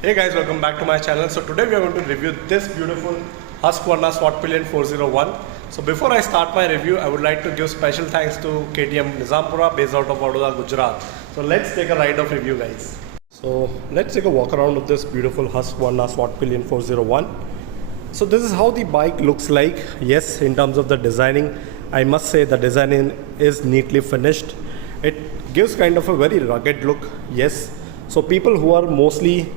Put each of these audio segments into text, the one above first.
Hey guys, welcome back to my channel. So today we are going to review this beautiful Husqvarna Svartpilen 401. So before I start my review, I would like to give special thanks to KTM Nizampura based out of Vadodara, Gujarat. So let's take a ride of review, guys. So let's take a walk around of this beautiful Husqvarna Svartpilen 401. So this is how the bike looks like. Yes, in terms of the designing, I must say the designing is neatly finished. It gives kind of a very rugged look. Yes, so people who are mostly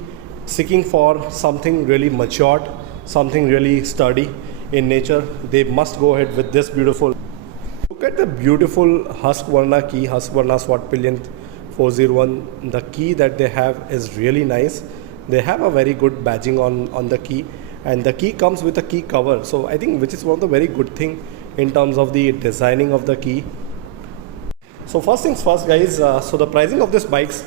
seeking for something really matured, something really sturdy in nature, they must go ahead with this beautiful. Look at the beautiful Husqvarna key, Husqvarna Svartpilen 401. The key that they have is really nice. They have a very good badging on the key, and the key comes with a key cover. So I think which is one of the very good thing in terms of the designing of the key. So first things first, guys, so the pricing of this bikes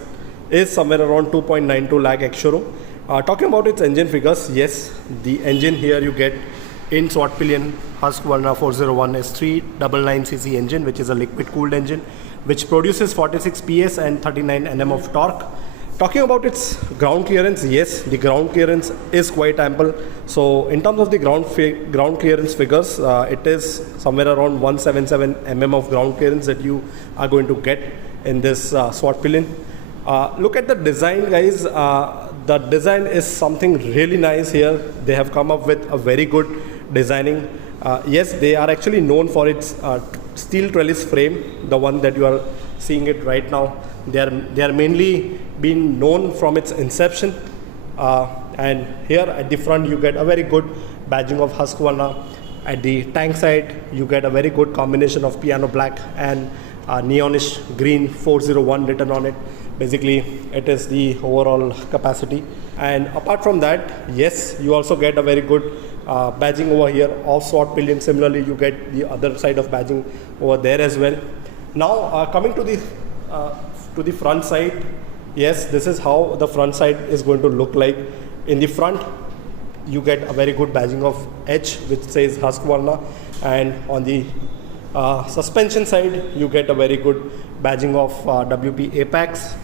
is somewhere around 2.92 lakh ex-showroom. Talking about its engine figures, yes, the engine here you get in Svartpilen Husqvarna 401 is 399cc engine, which is a liquid cooled engine which produces 46 PS and 39 Nm of torque. Talking about its ground clearance, yes, the ground clearance is quite ample. So in terms of the ground clearance figures, it is somewhere around 177 mm of ground clearance that you are going to get in this Svartpilen. Look at the design, guys. The design is something really nice here. They have come up with a very good designing. Yes, they are actually known for its steel trellis frame, the one that you are seeing it right now. They are mainly been known from its inception. And here at the front you get a very good badging of Husqvarna. At the tank side you get a very good combination of piano black and neonish green 401 written on it. Basically it is the overall capacity, and apart from that, yes, you also get a very good badging over here of Svartpilen. Similarly you get the other side of badging over there as well. Now coming to the front side, yes, this is how the front side is going to look like. In the front you get a very good badging of H which says Husqvarna, and on the suspension side you get a very good badging of WP Apex.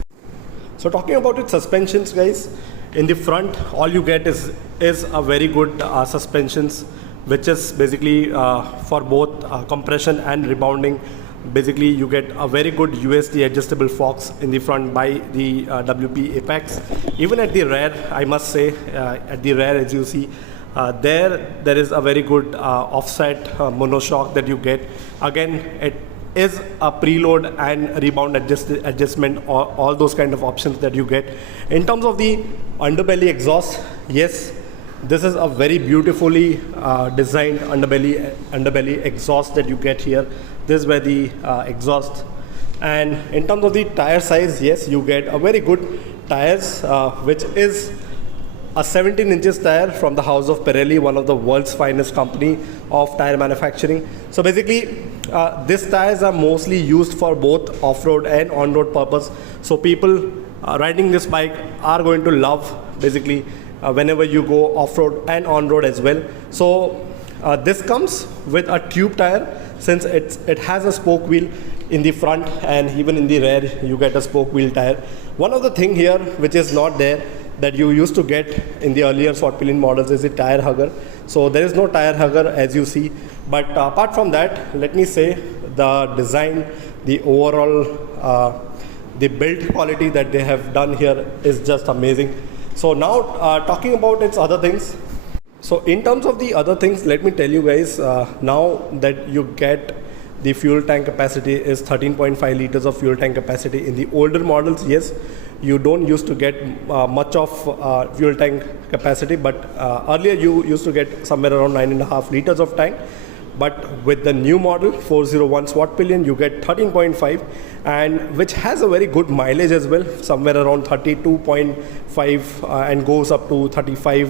So talking about its suspensions, guys, in the front all you get is a very good suspensions, which is basically for both compression and rebounding. Basically you get a very good USD adjustable forks in the front by the WP Apex. Even at the rear, I must say, at the rear, as you see, there is a very good offset monoshock that you get. Again, it is a preload and rebound adjustment, all those kind of options that you get. In terms of the underbelly exhaust, yes, this is a very beautifully designed underbelly exhaust that you get here. This is where the exhaust. And in terms of the tire size, yes, you get a very good tires, which is a 17 inches tire from the house of Pirelli, one of the world's finest company of tire manufacturing. So basically these tires are mostly used for both off-road and on-road purpose. So people riding this bike are going to love basically whenever you go off-road and on-road as well. So this comes with a tube tire, since it has a spoke wheel in the front, and even in the rear you get a spoke wheel tire. One of the thing here which is not there that you used to get in the earlier Svartpilen models is the tire hugger. So there is no tire hugger as you see. But apart from that, let me say the design, the overall the build quality that they have done here is just amazing. So now talking about its other things. So in terms of the other things, let me tell you guys, now that you get the fuel tank capacity is 13.5 liters of fuel tank capacity. In the older models, yes, you don't used to get much of fuel tank capacity, but earlier you used to get somewhere around 9.5 liters of tank. But with the new model 401 Svartpilen, you get 13.5, and which has a very good mileage as well, somewhere around 32.5 and goes up to 35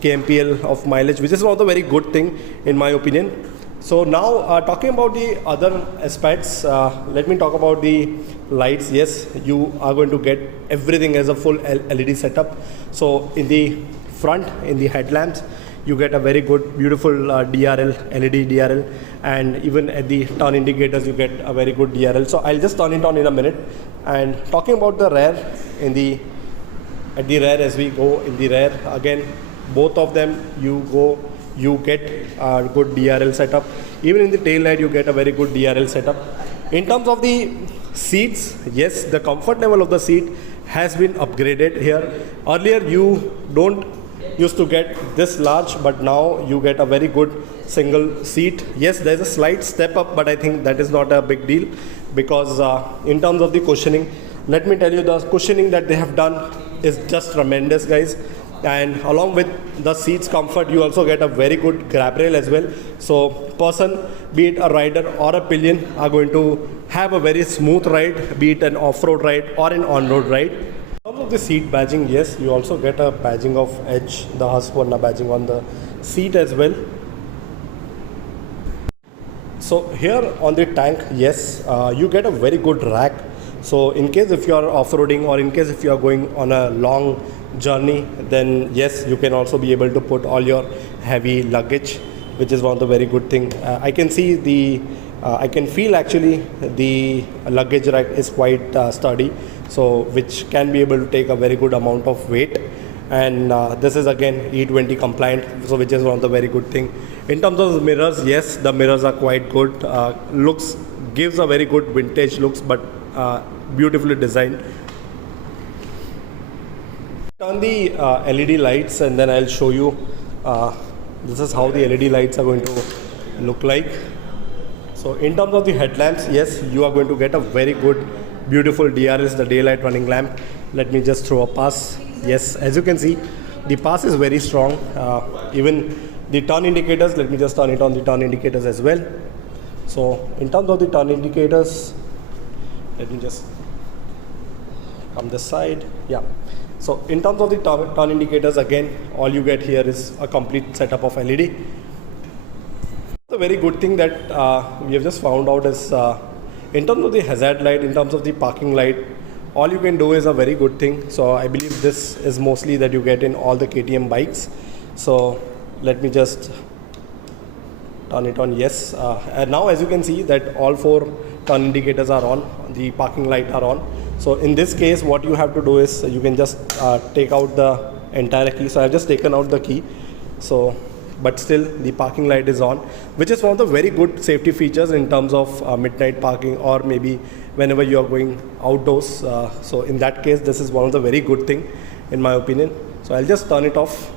kmpl of mileage, which is one of the very good thing in my opinion. So now talking about the other aspects, let me talk about the lights. Yes, you are going to get everything as a full LED setup. So in the front, in the headlamps, you get a very good beautiful DRL, LED DRL, and even at the turn indicators you get a very good DRL. So I'll just turn it on in a minute. And talking about the rear, in the at the rear, as we go in the rear, again, both of them you get a good DRL setup. Even in the tail light, you get a very good DRL setup. In terms of the seats, yes, the comfort level of the seat has been upgraded here. Earlier, you don't used to get this large, but now you get a very good single seat. Yes, there's a slight step up, but I think that is not a big deal, because in terms of the cushioning, let me tell you, the cushioning that they have done is just tremendous, guys. And along with the seats comfort, you also get a very good grab rail as well. So person, be it a rider or a pillion, are going to have a very smooth ride, be it an off-road ride or an on-road ride. In terms of the seat badging, yes, you also get a badging of Edge, the Husqvarna badging on the seat as well. So here on the tank, yes, you get a very good rack. So in case if you are off-roading, or in case if you are going on a long journey, then yes, you can also be able to put all your heavy luggage, which is one of the very good thing. I can see the I can feel actually the luggage rack is quite sturdy, so which can be able to take a very good amount of weight. And this is again E20 compliant, so which is one of the very good thing. In terms of the mirrors, yes, the mirrors are quite good. Looks, gives a very good vintage looks, but beautifully designed. Turn the LED lights, and then I'll show you this is how the LED lights are going to look like. So in terms of the headlamps, yes, you are going to get a very good beautiful DRS, the daylight running lamp. Let me just throw a pass. Yes, as you can see, the pass is very strong. Even the turn indicators, let me just turn it on, the turn indicators as well. So in terms of the turn indicators, let me just come this side. Yeah. So in terms of the turn indicators, again, all you get here is a complete setup of LED. The very good thing that we have just found out is in terms of the hazard light, in terms of the parking light, all you can do is a very good thing. So I believe this is mostly that you get in all the KTM bikes. So let me just turn it on. Yes, and now as you can see that all 4 turn indicators are on, the parking light are on. So in this case, what you have to do is you can just take out the entire key. So I've just taken out the key. So but still the parking light is on, which is one of the very good safety features in terms of midnight parking, or maybe whenever you are going outdoors. So in that case, this is one of the very good thing in my opinion. So I'll just turn it off.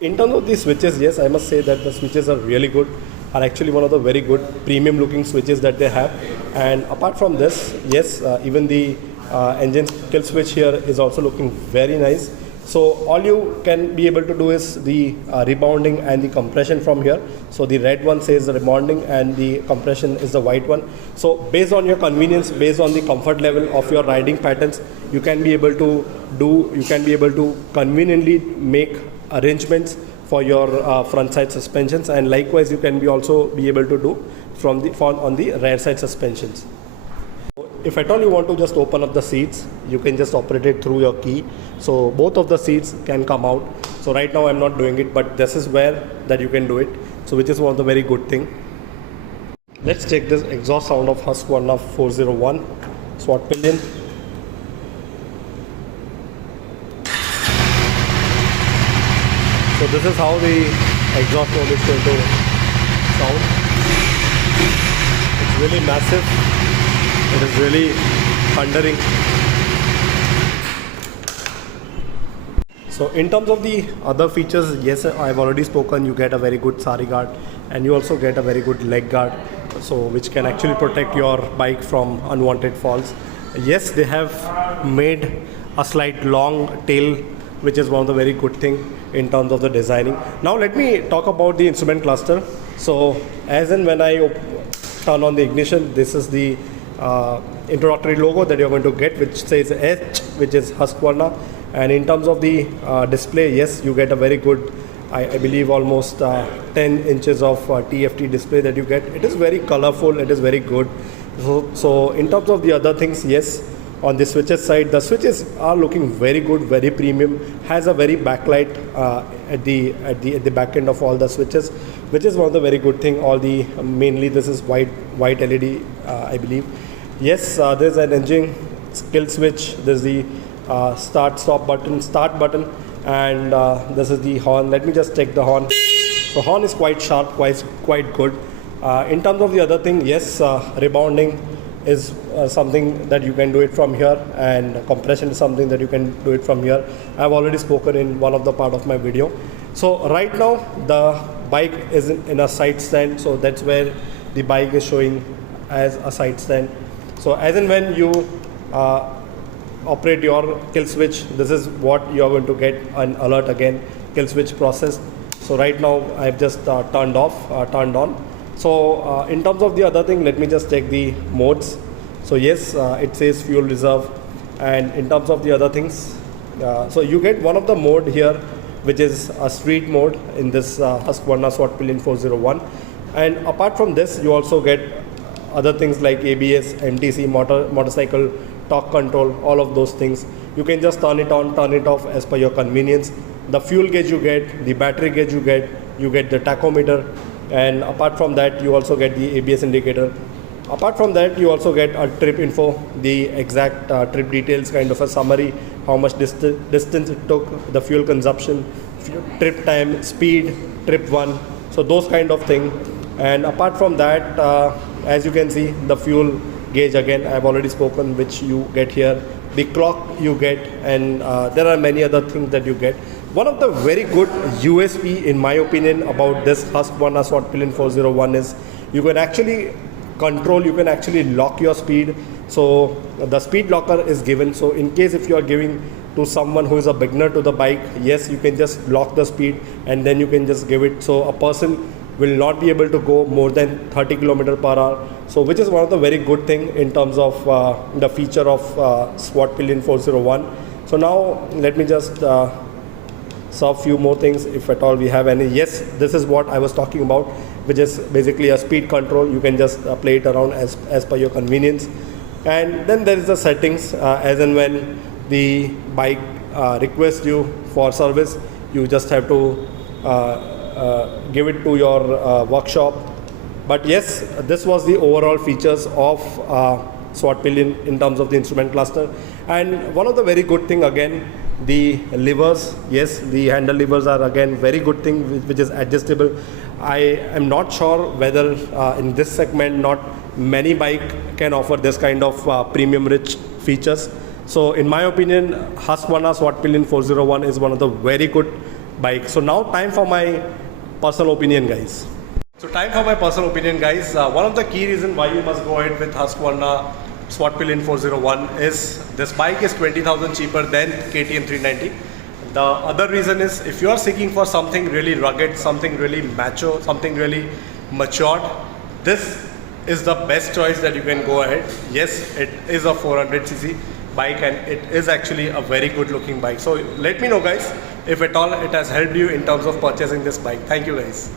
In terms of the switches, yes, I must say that the switches are really good, are actually one of the very good premium looking switches that they have. And apart from this, yes, even the engine kill switch here is also looking very nice. So all you can be able to do is the rebounding and the compression from here. So the red one says the rebounding and the compression is the white one. So based on your convenience, based on the comfort level of your riding patterns, you can be able to conveniently make arrangements for your front side suspensions, and likewise you can also be able to do on the rear side suspensions. If at all you want to just open up the seats, you can just operate it through your key. So both of the seats can come out. So right now I'm not doing it, but this is where that you can do it. So which is one of the very good thing. Let's check this exhaust sound of Husqvarna 401 Svartpilen. So this is how the exhaust mode is going to sound. It's really massive. It is really thundering. So in terms of the other features, yes, I've already spoken. You get a very good sari guard, and you also get a very good leg guard, so which can actually protect your bike from unwanted falls. Yes, they have made a slight long tail, which is one of the very good thing in terms of the designing. Now let me talk about the instrument cluster. So as in when I turn on the ignition, this is the introductory logo that you're going to get, which says H, which is Husqvarna. And in terms of the display, yes, you get a very good, I believe almost 10 inches of TFT display that you get. It is very colorful, it is very good. So in terms of the other things, yes, on the switches side, the switches are looking very good, very premium. Has a very backlight at the back end of all the switches, which is one of the very good thing. All the mainly this is white LED, I believe. Yes, there's an engine kill switch. There's the start button, and this is the horn. Let me just check the horn. So horn is quite sharp, quite good. In terms of the other thing, yes, rebounding is something that you can do it from here, and compression is something that you can do it from here. I've already spoken in one of the part of my video. So right now the bike is in a side stand, so that's where the bike is showing as a side stand. So as and when you operate your kill switch, this is what you're going to get an alert again, kill switch process. So right now I've just turned on. So in terms of the other thing, let me just check the modes. So yes, it says fuel reserve, and in terms of the other things, so you get one of the mode here, which is a street mode in this Husqvarna Svartpilen 401. And apart from this, you also get other things like ABS, MTC, motorcycle torque control, all of those things. You can just turn it on, turn it off as per your convenience. The fuel gauge you get, the battery gauge you get the tachometer, and apart from that you also get the ABS indicator. Apart from that, you also get a trip info, the exact trip details, kind of a summary, how much distance it took, the fuel consumption, trip time, speed, trip one, so those kind of thing. And apart from that, as you can see, the fuel gauge again I've already spoken, which you get here, the clock you get, and there are many other things that you get. One of the very good USP in my opinion about this Husqvarna Svartpilen 401 is you can actually control, you can actually lock your speed. So the speed locker is given, so in case if you are giving to someone who is a beginner to the bike, yes, you can just lock the speed and then you can just give it, so a person will not be able to go more than 30 km/h. So which is one of the very good thing in terms of the feature of Svartpilen 401. So now let me just serve few more things if at all we have any. Yes, this is what I was talking about, which is basically a speed control. You can just play it around as per your convenience. And then there is the settings, as and when the bike requests you for service, you just have to give it to your workshop. But yes, this was the overall features of Svartpilen in terms of the instrument cluster. And one of the very good thing again, the levers. Yes, the handle levers are again very good thing, which is adjustable. I am not sure whether in this segment not many bike can offer this kind of premium rich features. So in my opinion, Husqvarna Svartpilen 401 is one of the very good bikes. So now time for my personal opinion, guys. So time for my personal opinion, guys. One of the key reasons why you must go ahead with Husqvarna Svartpilen 401 is this bike is 20,000 cheaper than KTM 390. The other reason is if you are seeking for something really rugged, something really macho, something really matured, this is the best choice that you can go ahead. Yes, it is a 400cc bike and it is actually a very good looking bike. So let me know, guys, if at all it has helped you in terms of purchasing this bike. Thank you, guys.